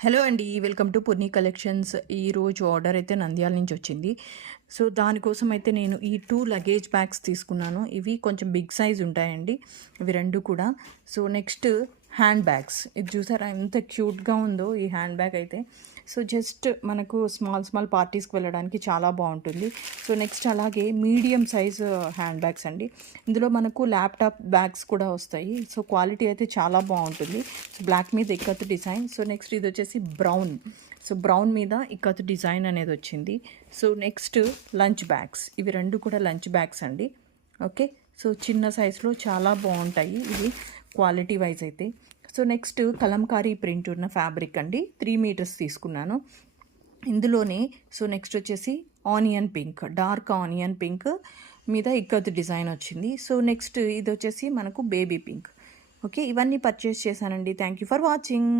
Hello అండి, welcome to Purni collections. ఈరోజు order అయితే నంద్యాల నుంచి వచ్చింది. సో దానికోసం అయితే నేను ఈ 2 లగేజ్ బ్యాగ్స్ తీసుకున్నాను. ఇవి కొంచెం బిగ్ సైజ్ ఉంటాయండి, ఇవి రెండు కూడా. సో నెక్స్ట్ హ్యాండ్ బ్యాగ్స్, ఇది చూసారా ఎంత క్యూట్గా ఉందో ఈ హ్యాండ్ బ్యాగ్ అయితే. సో జస్ట్ మనకు స్మాల్ పార్టీస్కి వెళ్ళడానికి చాలా బాగుంటుంది. సో నెక్స్ట్ అలాగే మీడియం సైజ్ హ్యాండ్ బ్యాగ్స్ అండి. ఇందులో మనకు ల్యాప్టాప్ బ్యాగ్స్ కూడా వస్తాయి. సో క్వాలిటీ అయితే చాలా బాగుంటుంది. సో బ్లాక్ మీద ఇక్కత్ డిజైన్. సో నెక్స్ట్ ఇది వచ్చేసి బ్రౌన్. సో బ్రౌన్ మీద ఇక్కత్ డిజైన్ అనేది వచ్చింది. సో నెక్స్ట్ లంచ్ బ్యాగ్స్, ఇవి రెండు కూడా లంచ్ బ్యాగ్స్ అండి. ఓకే, సో చిన్న సైజులో చాలా బాగుంటాయి ఇవి క్వాలిటీ వైజ్ అయితే. సో నెక్స్ట్ కలంకారీ ప్రింట్ ఉన్న ఫ్యాబ్రిక్ అండి, 3 మీటర్స్ తీసుకున్నాను ఇందులోనే. సో నెక్స్ట్ వచ్చేసి onion pink, dark onion pink మీద ఇక్కత్ డిజైన్ వచ్చింది. సో నెక్స్ట్ ఇది వచ్చేసి మనకు బేబీ పింక్. ఓకే, ఇవన్నీ పర్చేస్ చేశానండి. Thank you for watching.